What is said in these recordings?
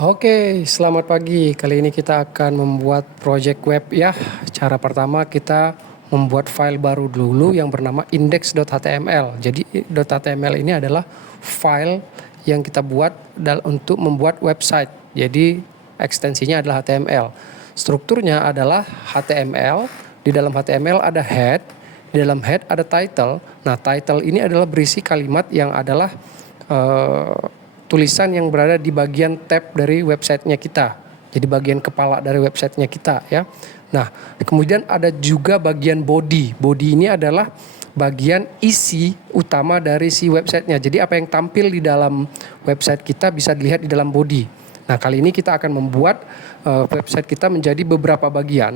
Oke, selamat pagi. Kali ini kita akan membuat project web ya. Cara pertama kita membuat file baru dulu yang bernama index.html. Jadi .html ini adalah file yang kita buat untuk membuat website. Jadi ekstensinya adalah HTML. Strukturnya adalah HTML. Di dalam HTML ada head, di dalam head ada title. Nah, title ini adalah berisi kalimat yang adalah tulisan yang berada di bagian tab dari websitenya kita. Jadi bagian kepala dari websitenya kita ya. Nah, kemudian ada juga bagian body. Body ini adalah bagian isi utama dari si websitenya. Jadi apa yang tampil di dalam website kita bisa dilihat di dalam body. Nah, kali ini kita akan membuat website kita menjadi beberapa bagian.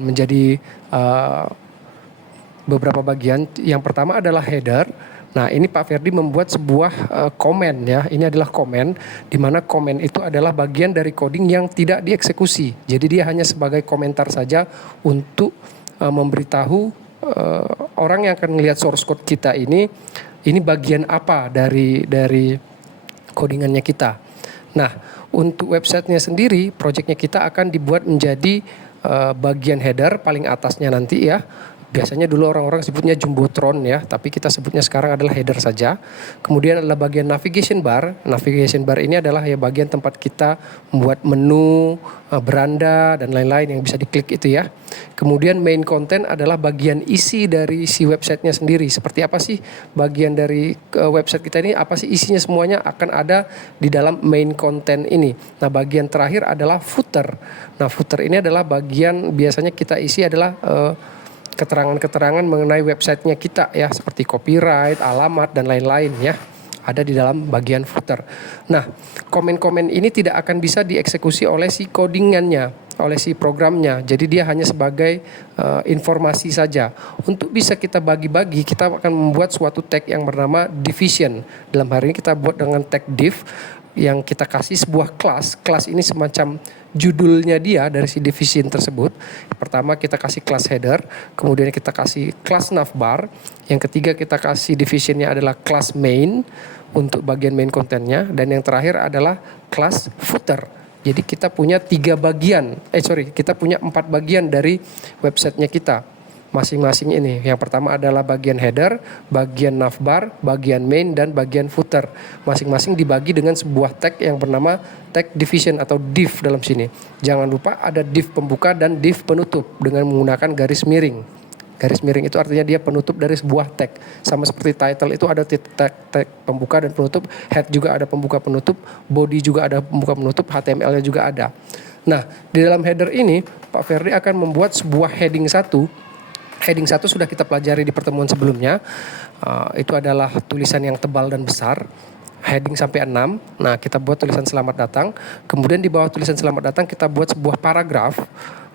Beberapa bagian. Yang pertama adalah header. Nah, ini Pak Ferdi membuat sebuah komen ya. Ini adalah komen, di mana komen itu adalah bagian dari coding yang tidak dieksekusi. Jadi dia hanya sebagai komentar saja untuk memberitahu orang yang akan melihat source code kita ini bagian apa dari codingannya kita. Nah, untuk websitenya sendiri, projectnya kita akan dibuat menjadi bagian header paling atasnya nanti ya. Biasanya dulu orang-orang sebutnya Jumbotron ya, tapi kita sebutnya sekarang adalah header saja. Kemudian adalah bagian navigation bar. Navigation bar ini adalah ya bagian tempat kita membuat menu, beranda dan lain-lain yang bisa diklik itu ya. Kemudian main content adalah bagian isi dari si websitenya sendiri. Seperti apa sih bagian dari website kita ini? Apa sih isinya, semuanya akan ada di dalam main content ini. Nah, bagian terakhir adalah footer. Nah, footer ini adalah bagian biasanya kita isi adalah keterangan-keterangan mengenai websitenya kita ya, seperti copyright, alamat dan lain-lain ya, ada di dalam bagian footer. Nah, komen-komen ini tidak akan bisa dieksekusi oleh si codingannya, oleh si programnya. Jadi dia hanya sebagai informasi saja. Untuk bisa kita bagi-bagi, kita akan membuat suatu tag yang bernama division. Dalam hari ini kita buat dengan tag div yang kita kasih sebuah kelas. Kelas ini semacam judulnya dia dari si division tersebut. Pertama kita kasih kelas header, kemudian kita kasih kelas navbar. Yang ketiga kita kasih divisionnya adalah kelas main untuk bagian main kontennya, dan yang terakhir adalah kelas footer. Jadi kita punya kita punya 4 bagian dari websitenya kita masing-masing ini. Yang pertama adalah bagian header, bagian navbar, bagian main, dan bagian footer. Masing-masing dibagi dengan sebuah tag yang bernama tag division atau div dalam sini. Jangan lupa ada div pembuka dan div penutup dengan menggunakan garis miring. Garis miring itu artinya dia penutup dari sebuah tag. Sama seperti title itu ada tag pembuka dan penutup, head juga ada pembuka penutup, body juga ada pembuka penutup, HTML-nya juga ada. Nah, di dalam header ini Pak Ferdi akan membuat sebuah heading 1. Heading 1 sudah kita pelajari di pertemuan sebelumnya. Itu adalah tulisan yang tebal dan besar. Heading sampai 6. Nah, kita buat tulisan selamat datang. Kemudian di bawah tulisan selamat datang kita buat sebuah paragraf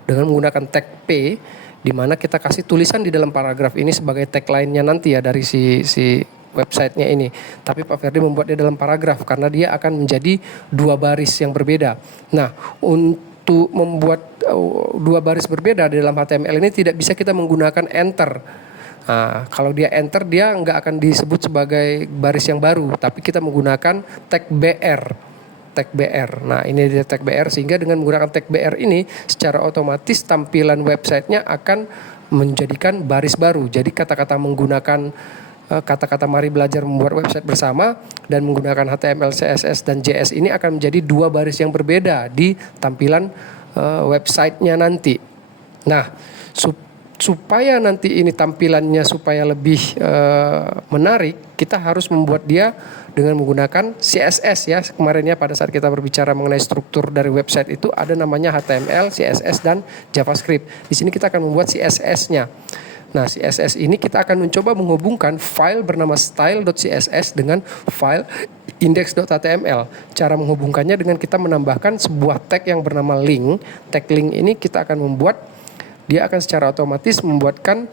dengan menggunakan tag P, di mana kita kasih tulisan di dalam paragraf ini sebagai tagline-nya nanti ya dari si websitenya ini. Tapi Pak Ferdi membuatnya dalam paragraf karena dia akan menjadi 2 baris yang berbeda. Nah, untuk membuat 2 baris berbeda di dalam HTML ini tidak bisa kita menggunakan enter. Nah, kalau dia enter dia nggak akan disebut sebagai baris yang baru, tapi kita menggunakan tag BR. Tag BR. Nah, ini dia tag BR, sehingga dengan menggunakan tag BR ini secara otomatis tampilan websitenya akan menjadikan baris baru. Jadi kata-kata mari belajar membuat website bersama dan menggunakan HTML, CSS, dan JS ini akan menjadi 2 baris yang berbeda di tampilan websitenya nanti. Nah, supaya nanti ini tampilannya supaya lebih menarik, kita harus membuat dia dengan menggunakan CSS ya. Kemarin ya pada saat kita berbicara mengenai struktur dari website itu ada namanya HTML, CSS, dan JavaScript. Di sini kita akan membuat CSS-nya. Nah, CSS ini kita akan mencoba menghubungkan file bernama style.css dengan file index.html. Cara menghubungkannya dengan kita menambahkan sebuah tag yang bernama link. Tag link ini kita akan membuat, dia akan secara otomatis membuatkan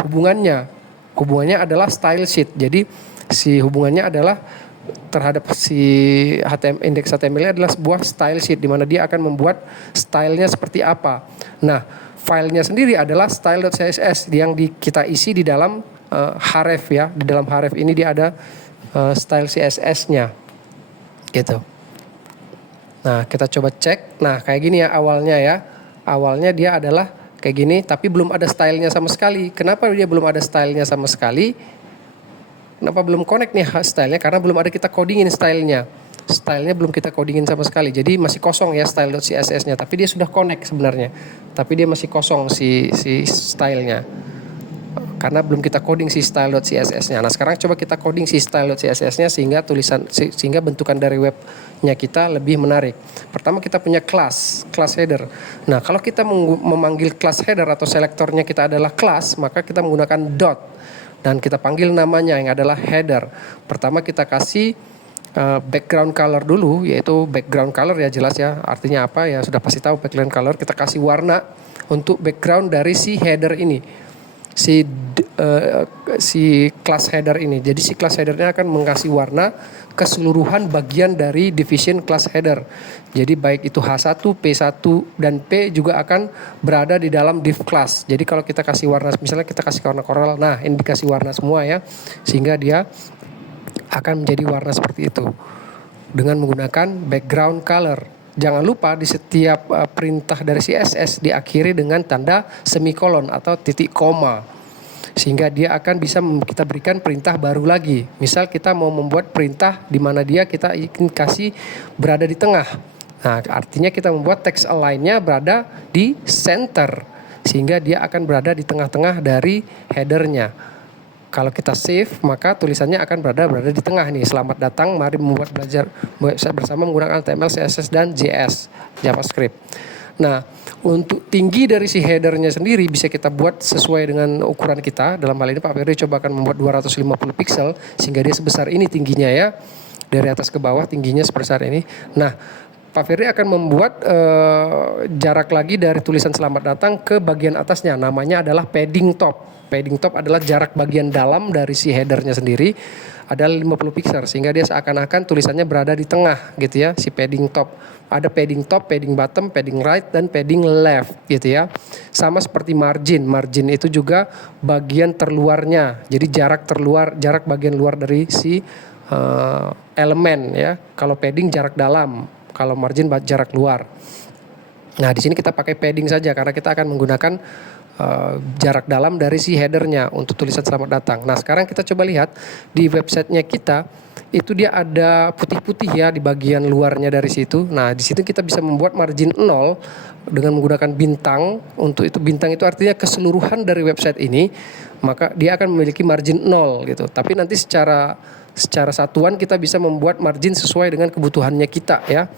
hubungannya. Hubungannya adalah style sheet. Jadi si hubungannya adalah terhadap si HTML, index HTML adalah sebuah style sheet di mana dia akan membuat stylenya seperti apa. Nah, filenya sendiri adalah style.css yang kita isi di dalam href ya. Di dalam href ini dia ada style CSS-nya gitu. Nah, kita coba cek. Nah, kayak gini ya awalnya ya. Awalnya dia adalah kayak gini, tapi belum ada stylenya sama sekali. Kenapa dia belum ada stylenya sama sekali? Kenapa belum connect nih stylenya? Karena belum ada kita codingin stylenya. Stylenya belum kita codingin sama sekali. Jadi masih kosong ya style.css-nya. Tapi dia sudah connect sebenarnya. Tapi dia masih kosong si stylenya. Karena belum kita coding si style.css-nya. Nah, sekarang coba kita coding si style.css-nya sehingga bentukan dari webnya kita lebih menarik. Pertama kita punya class header. Nah, kalau kita memanggil class header atau selektornya kita adalah class, maka kita menggunakan dot dan kita panggil namanya yang adalah header. Pertama kita kasih background color dulu, yaitu background color ya jelas ya. Artinya apa ya sudah pasti tahu background color. Kita kasih warna untuk background dari si header ini. Si class header ini. Jadi si class headernya akan mengasih warna keseluruhan bagian dari division class header. Jadi baik itu H1, P1 dan P juga akan berada di dalam div class. Jadi kalau kita kasih warna, misalnya kita kasih warna coral, nah ini dikasih warna semua ya, sehingga dia akan menjadi warna seperti itu dengan menggunakan background color. Jangan lupa di setiap perintah dari CSS diakhiri dengan tanda semikolon atau titik koma. Sehingga dia akan bisa kita berikan perintah baru lagi. Misal kita mau membuat perintah di mana kita ingin kasih berada di tengah. Nah, artinya kita membuat text align-nya berada di center. Sehingga dia akan berada di tengah-tengah dari header-nya. Kalau kita save, maka tulisannya akan berada di tengah nih. Selamat datang, mari membuat belajar website bersama menggunakan HTML, CSS, dan JS, JavaScript. Nah, untuk tinggi dari si headernya sendiri bisa kita buat sesuai dengan ukuran kita. Dalam hal ini Pak Ferdi coba akan membuat 250 pixel, sehingga dia sebesar ini tingginya ya. Dari atas ke bawah tingginya sebesar ini. Nah, Pak Ferdi akan membuat jarak lagi dari tulisan selamat datang ke bagian atasnya. Namanya adalah padding top. Padding top adalah jarak bagian dalam dari si headernya sendiri adalah 50 pixel, sehingga dia seakan-akan tulisannya berada di tengah gitu ya, si padding top. Ada padding top, padding bottom, padding right, dan padding left gitu ya. Sama seperti margin. Margin itu juga bagian terluarnya. Jadi jarak bagian luar dari si elemen ya. Kalau padding jarak dalam, kalau margin jarak luar. Nah, di sini kita pakai padding saja karena kita akan menggunakan jarak dalam dari si headernya untuk tulisan selamat datang. Nah, sekarang kita coba lihat di websitenya kita, itu dia ada putih-putih ya di bagian luarnya dari situ. Nah, di situ kita bisa membuat margin 0 dengan menggunakan bintang. Untuk itu bintang itu artinya keseluruhan dari website ini, maka dia akan memiliki margin 0 gitu. Tapi nanti secara satuan kita bisa membuat margin sesuai dengan kebutuhannya kita ya.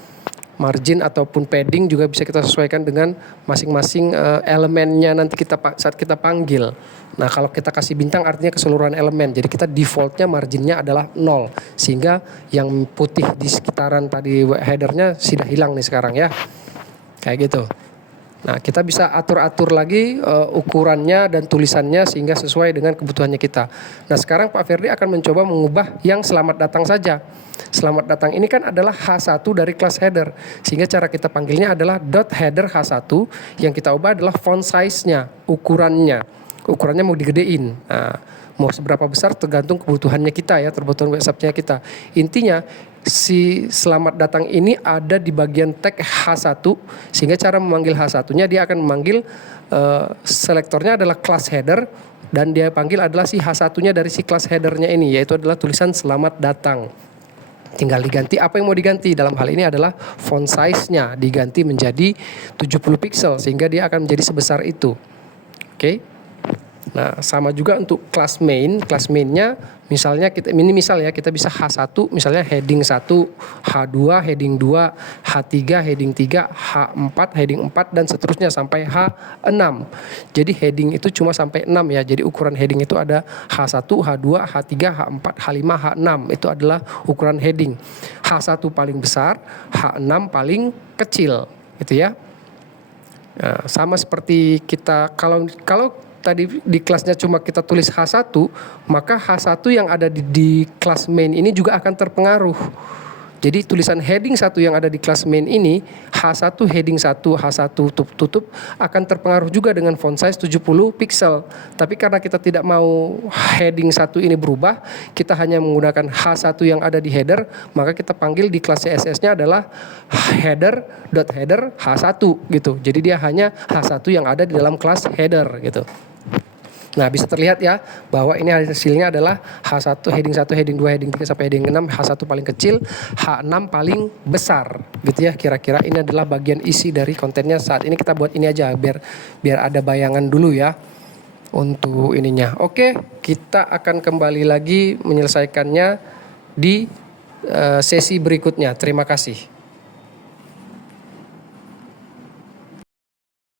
Margin ataupun padding juga bisa kita sesuaikan dengan masing-masing elemennya nanti saat kita panggil. Nah, kalau kita kasih bintang artinya keseluruhan elemen. Jadi kita defaultnya marginnya adalah 0. Sehingga yang putih di sekitaran tadi headernya sudah hilang nih sekarang ya. Kayak gitu. Nah, kita bisa atur-atur lagi ukurannya dan tulisannya sehingga sesuai dengan kebutuhannya kita. Nah, sekarang Pak Ferdi akan mencoba mengubah yang selamat datang saja. Selamat datang ini kan adalah H1 dari class header. Sehingga cara kita panggilnya adalah .header H1. Yang kita ubah adalah font size-nya, ukurannya. Ukurannya mau digedein. Nah, mau seberapa besar tergantung kebutuhannya kita ya, tergantung website-nya kita. Intinya si selamat datang ini ada di bagian tag H1, sehingga cara memanggil H1-nya dia akan memanggil selektornya adalah class header, dan dia panggil adalah si H1-nya dari si class header-nya ini, yaitu adalah tulisan selamat datang. Tinggal diganti apa yang mau diganti. Dalam hal ini adalah font size-nya diganti menjadi 70 pixel, sehingga dia akan menjadi sebesar itu. Oke. Nah, sama juga untuk class main. Class mainnya misalnya kita bisa H1 misalnya heading 1, H2 heading 2, H3 heading 3, H4 heading 4 dan seterusnya sampai H6. Jadi heading itu cuma sampai 6 ya. Jadi ukuran heading itu ada H1, H2, H3, H4, H5, H6. Itu adalah ukuran heading. H1 paling besar, H6 paling kecil gitu ya. Nah, sama seperti kita kalau tadi di kelasnya cuma kita tulis H1, maka H1 yang ada di kelas main ini juga akan terpengaruh. Jadi tulisan heading 1 yang ada di kelas main ini, H1 heading 1, H1 tutup akan terpengaruh juga dengan font size 70 pixel. Tapi karena kita tidak mau heading 1 ini berubah, kita hanya menggunakan H1 yang ada di header, maka kita panggil di kelas CSS-nya adalah header.header H1 gitu. Jadi dia hanya H1 yang ada di dalam kelas header gitu. Nah, bisa terlihat ya bahwa ini hasilnya adalah H1, heading 1, heading 2, heading 3 sampai heading 6, H1 paling kecil, H6 paling besar gitu ya. Kira-kira ini adalah bagian isi dari kontennya. Saat ini kita buat ini aja biar ada bayangan dulu ya untuk ininya. Oke, kita akan kembali lagi menyelesaikannya di sesi berikutnya. Terima kasih.